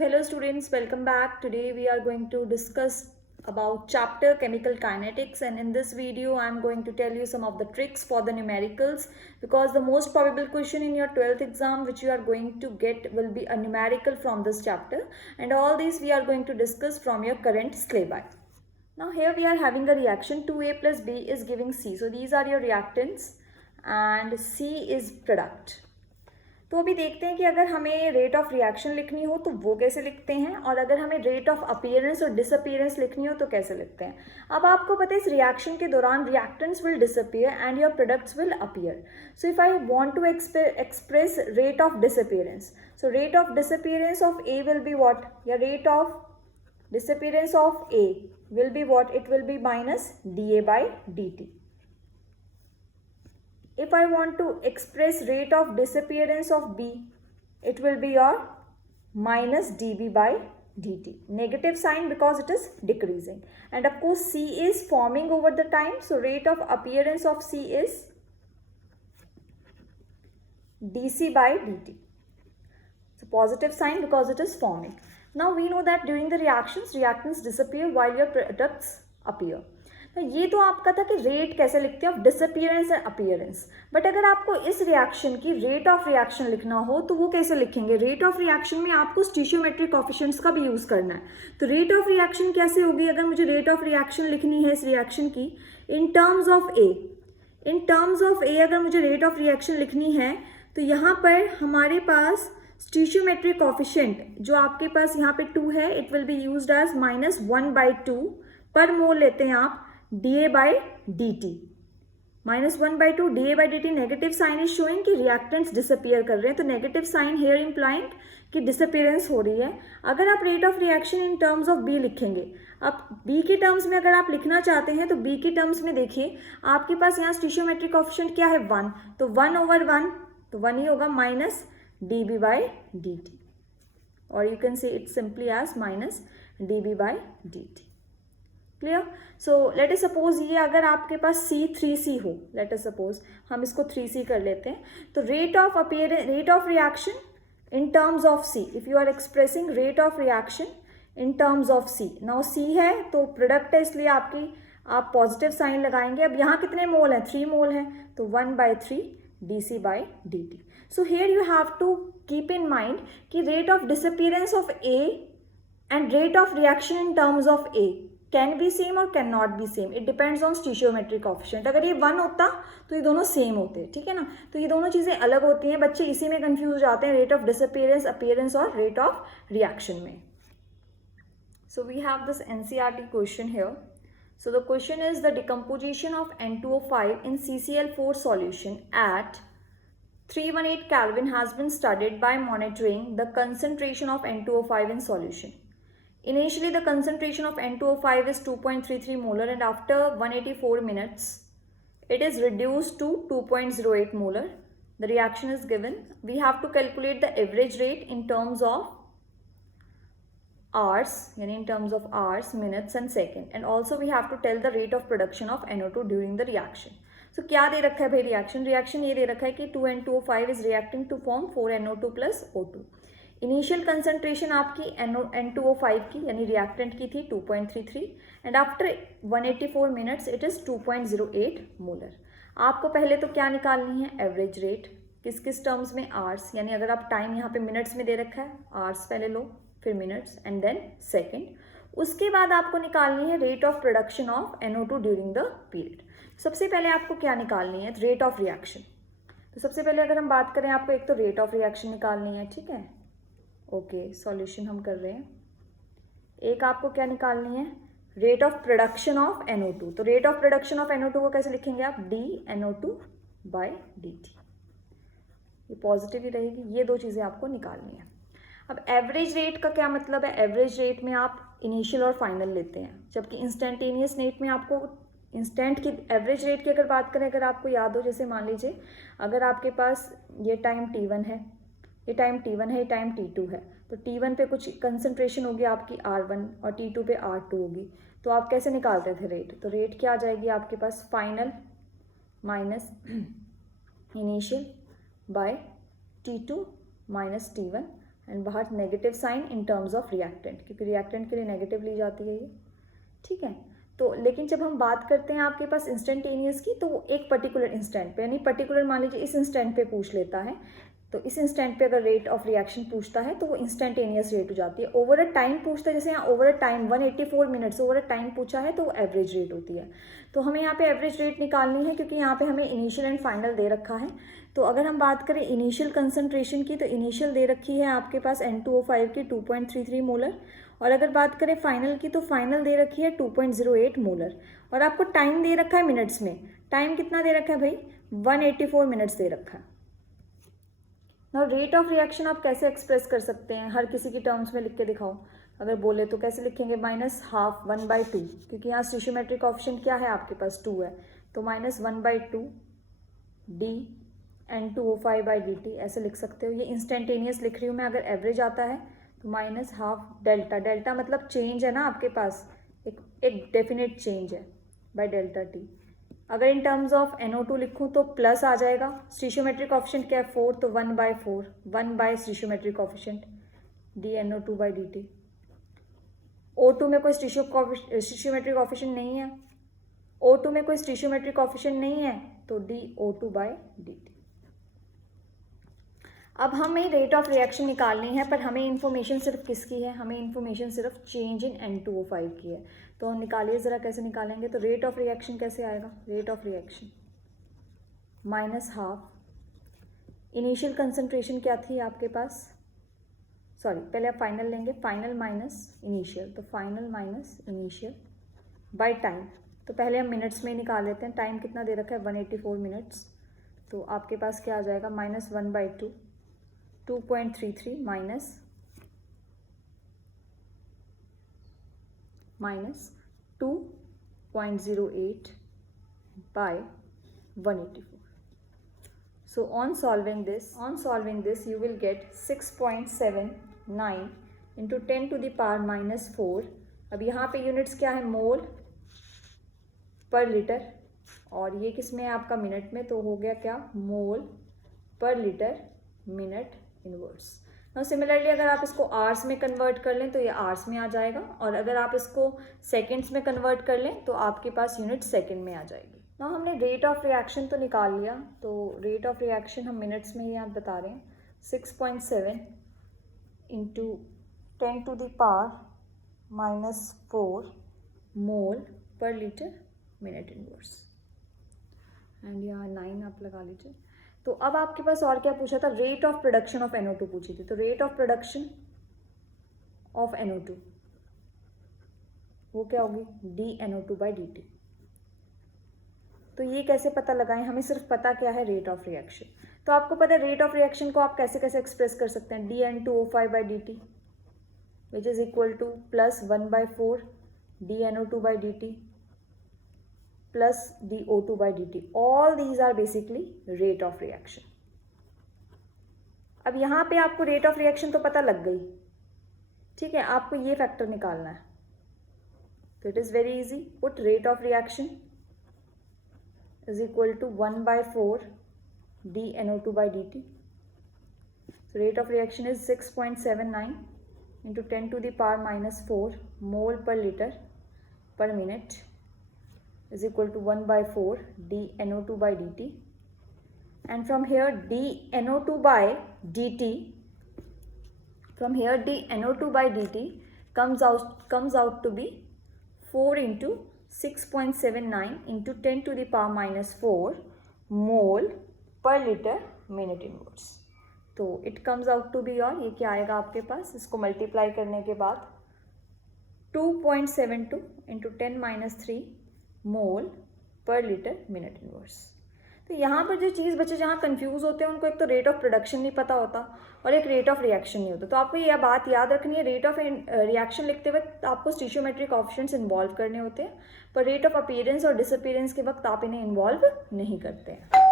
Hello students, welcome back. Today we are going to discuss about chapter chemical kinetics, and in this video I am going to tell you some of the tricks for the numericals, because the most probable question in your 12th exam which you are going to get will be a numerical from this chapter, and all these we are going to discuss from your current syllabi. Now here we are having a reaction 2A plus B is giving C. So these are your reactants and C is product. तो अभी देखते हैं कि अगर हमें rate of reaction लिखनी हो तो वो कैसे लिखते हैं, और अगर हमें रेट ऑफ अपीयरेंस और डिसअपीयरेंस लिखनी हो तो कैसे लिखते हैं। अब आपको पता है इस रिएक्शन के दौरान reactants will disappear and your products will appear. So if I want to express rate of disappearance, so rate of disappearance of A will be what, या rate of disappearance of A will be what? It will be minus dA by dt. If I want to express rate of disappearance of B, it will be your minus dB by dt. Negative sign because it is decreasing. And of course C is forming over the time. So rate of appearance of C is dC by dt. So positive sign because it is forming. Now we know that during the reactions, reactants disappear while your products appear. तो ये तो आपका था कि rate कैसे लिखते हैं of disappearance and appearance, but अगर आपको इस रिएक्शन की रेट ऑफ रिएक्शन लिखना हो तो वो कैसे लिखेंगे। रेट ऑफ रिएक्शन में आपको स्टिशियोमेट्रिक कोएफिशिएंट्स का भी यूज़ करना है। तो रेट ऑफ रिएक्शन कैसे होगी, अगर मुझे रेट ऑफ रिएक्शन लिखनी है इस रिएक्शन की in terms of A, in terms of A अगर मुझे रेट ऑफ रिएक्शन लिखनी है तो यहाँ पर हमारे पास स्टिशियोमेट्रिक कोएफिशिएंट जो आपके पास यहाँ पे 2 है, it will be used as -1/2 per मोल लेते हैं आप dA by dt। -1/2 dA by dt। Negative sign is showing कि रिएक्टेंट्स डिसअपीयर कर रहे हैं, तो नेगेटिव साइन हेयर इम्प्लाइंग कि डिसअपीयरेंस हो रही है। अगर आप rate of reaction in terms of B लिखेंगे, अब बी के टर्म्स में अगर आप लिखना चाहते हैं तो बी के टर्म्स में देखिए आपके पास यहाँ स्टिशियोमेट्रिक कोएफिशिएंट क्या है 1, तो 1/1 तो 1 ही होगा minus dB by dt, or you can say it simply as minus dB by dt। Clear. So let us suppose ये अगर आपके पास C3C हो, लेट अस सपोज हम इसको 3C कर लेते हैं, तो rate of reaction in terms of C, if you are expressing rate of reaction in terms of C, now C है तो प्रोडक्ट है इसलिए आप पॉजिटिव साइन लगाएंगे। अब यहाँ कितने मोल हैं, 3 मोल हैं, तो 1/3 dC by dt। So here you have to keep in mind कि rate of disappearance of A and rate of reaction in terms of A can be same or cannot be same. It depends on stoichiometric coefficient। अगर ये 1 होता तो ये दोनों same होते, ठीक है ना। तो ये दोनों चीज़ें अलग होती हैं, बच्चे इसी में कंफ्यूज हो जाते हैं, रेट ऑफ डिसअपीयरेंस, अपीयरेंस और रेट ऑफ रिएक्शन में। So we have this NCERT question here. So the question is the decomposition of N2O5 in CCl4 solution at 318 Kelvin has been studied by monitoring the concentration of N2O5 in solution. Initially the concentration of N2O5 is 2.33 molar and after 184 minutes it is reduced to 2.08 molar. The reaction is given. We have to calculate the average rate in terms of hours, yani in terms of hours, minutes and second, and also we have to tell the rate of production of NO2 during the reaction. So क्या दे रखा है भाई reaction ये दे रखा है कि 2N2O5 is reacting to form 4NO2 plus O2। Initial concentration आपकी N2O5 की यानी रिएक्टेंट की थी 2.33 and after 184 minutes it is 2.08 molar. आपको पहले तो क्या निकालनी है, एवरेज रेट, किस किस टर्म्स में, आवर्स, यानी अगर आप टाइम यहाँ पे मिनट्स में दे रखा है, आवर्स पहले लो, फिर मिनट्स एंड देन सेकेंड। उसके बाद आपको निकालनी है rate of production of NO2 during the period. सबसे पहले आपको क्या निकालनी है, रेट ऑफ रिएक्शन। तो सबसे पहले अगर हम बात करें आपको एक तो रेट ऑफ रिएक्शन निकालनी है, ठीक है, ओके सॉल्यूशन हम कर रहे हैं। एक आपको क्या निकालनी है, rate of production of NO2। तो rate of production of NO2 को कैसे लिखेंगे आप, dNO2 by dt। ये पॉजिटिव ही रहेगी, ये दो चीज़ें आपको निकालनी है। अब एवरेज रेट का क्या मतलब है, एवरेज रेट में आप इनिशियल और फाइनल लेते हैं, जबकि इंस्टेंटेनियस रेट में आपको इंस्टेंट की एवरेज रेट की अगर बात करें, अगर आपको याद हो, जैसे मान लीजिए अगर आपके पास ये टाइम T1 है, ये टाइम T1 है, ये टाइम T2 है, तो T1 पे कुछ कंसंट्रेशन होगी आपकी R1 और T2 पे R2 होगी, तो आप कैसे निकालते थे रेट, तो रेट क्या आ जाएगी आपके पास, final minus initial by T2 minus T1 and बाहर negative sign in terms of reactant, क्योंकि रिएक्टेंट के लिए नेगेटिव ली जाती है ये, ठीक है। तो लेकिन जब हम बात करते हैं आपके पास इंस्टेंटेनियस की, तो वो एक पर्टिकुलर इंस्टेंट पे, यानी पर्टिकुलर मान लीजिए इस इंस्टेंट पे पूछ लेता है, तो इस इंस्टेंट पे अगर रेट ऑफ रिएक्शन पूछता है तो वो इंस्टेंटेनियस रेट हो जाती है। ओवर अ टाइम पूछता है, जैसे यहाँ over a time 184 minutes over a time पूछा है, तो वो एवरेज रेट होती है। तो हमें यहाँ पे एवरेज रेट निकालनी है, क्योंकि यहाँ पे हमें इनिशियल एंड फाइनल दे रखा है। तो अगर हम बात करें इनिशियल कंसनट्रेशन की, तो इनिशियल दे रखी है आपके पास N2O5 की 2.33 मोलर, और अगर बात करें फाइनल की, तो फाइनल दे रखी है 2.08 मोलर, और आपको टाइम दे रखा है मिनट्स में। टाइम कितना दे रखा है भाई? 184 मिनट्स दे रखा है। नाउ रेट ऑफ रिएक्शन आप कैसे एक्सप्रेस कर सकते हैं? हर किसी की टर्म्स में लिख के दिखाओ। अगर बोले तो कैसे लिखेंगे? -12 1/2, क्योंकि यहाँ स्टिशियोमेट्रिक कोएफिशिएंट क्या है आपके पास? 2 है, तो -1/2 d N2O5/dt ऐसे लिख सकते हो। ये इंस्टेंटेनियस लिख रही हूँ मैं। अगर एवरेज आता है तो -12 डेल्टा, डेल्टा मतलब चेंज है ना आपके पास, एक डेफिनेट चेंज है, बाय डेल्टा टी। अगर इन टर्म्स ऑफ NO2 लिखूँ तो प्लस आ जाएगा। स्टिशियोमेट्रिक कोएफिशिएंट क्या है? 4, तो 1/4, 1 बाय स्टिशियोमेट्रिक कोएफिशिएंट dNO2/dt। O2 में कोई स्टिशियोमेट्रिक कोएफिशिएंट नहीं है, O2 में कोई स्टिशियोमेट्रिक कोएफिशिएंट नहीं है, तो dO2/dt। अब हमें रेट ऑफ रिएक्शन निकालनी है, पर हमें इन्फॉर्मेशन सिर्फ किसकी है? हमें इन्फॉर्मेशन सिर्फ चेंज इन N2O5 की है। तो हम निकालिए ज़रा, कैसे निकालेंगे? तो रेट ऑफ रिएक्शन कैसे आएगा? Rate of reaction -12, initial concentration क्या थी आपके पास? सॉरी, पहले आप फाइनल लेंगे, फाइनल माइनस इनिशियल, तो final minus initial by time. तो पहले हम मिनट्स में निकाल लेते हैं। टाइम कितना दे रखा है? 184 मिनट्स। तो आपके पास क्या आ जाएगा? -1/2, 2.33 minus 2.08 by 184. So on solving this you will get 6.79 into 10 to the power -4. अब यहाँ पे यूनिट्स क्या है? मोल पर लीटर, और ये किस में है आपका? मिनट में। तो हो गया क्या? मोल पर litre minute inverse. Now similarly अगर आप इसको आवर्स में कन्वर्ट कर लें तो ये आवर्स में आ जाएगा, और अगर आप इसको सेकंड्स में कन्वर्ट कर लें तो आपके पास यूनिट सेकंड में आ जाएगी। नाउ हमने रेट ऑफ रिएक्शन तो निकाल लिया, तो रेट ऑफ रिएक्शन हम मिनट्स में ही आप बता रहे हैं। 6.7 इंटू 10 to the power -4 मोल पर लीटर मिनट इनवर्स, एंड यहाँ 9 आप लगा लीजिए। तो अब आपके पास और क्या पूछा था? Rate of production of NO2 पूछी थी। तो rate of production of NO2 वो क्या होगी? dNO2/dt। तो ये कैसे पता लगाएं? हमें सिर्फ पता क्या है? Rate of reaction. तो आपको पता है रेट ऑफ रिएक्शन को आप कैसे कैसे एक्सप्रेस कर सकते हैं? dN2O5/dt which is equal to +1/4 dNO2/dt plus dO2/dt. All these are basically rate of reaction. अब यहाँ पे आपको रेट ऑफ रिएक्शन तो पता लग गई, ठीक है। आपको ये फैक्टर निकालना है, तो it is very easy. Put rate of reaction is equal to 1/4 dNO2/dt. So rate of reaction is 6.79 into 10 to the power -4 mole per liter per minute is equal to 1/4 dNO2/dt, and from here dNO2/dt comes out to be 4 into 6.79 into 10 to the power -4 mole per liter minute inverse. तो it comes out to be, और ये क्या आएगा आपके पास? इसको multiply करने के बाद 2.72 इंटू 10⁻³ मोल पर लीटर मिनट इनवर्स। तो यहाँ पर जो चीज़ बच्चे जहाँ कंफ्यूज होते हैं उनको एक तो रेट ऑफ प्रोडक्शन नहीं पता होता और एक रेट ऑफ रिएक्शन नहीं होता। तो आपको यह बात याद रखनी है, रेट ऑफ रिएक्शन लिखते वक्त आपको स्टिशियोमेट्रिक कोएफिशिएंट्स इन्वॉल्व करने होते हैं, पर रेट ऑफ अपीयरेंस और डिसअपीयरेंस के वक्त आप इन्हें इन्वॉल्व नहीं करते हैं।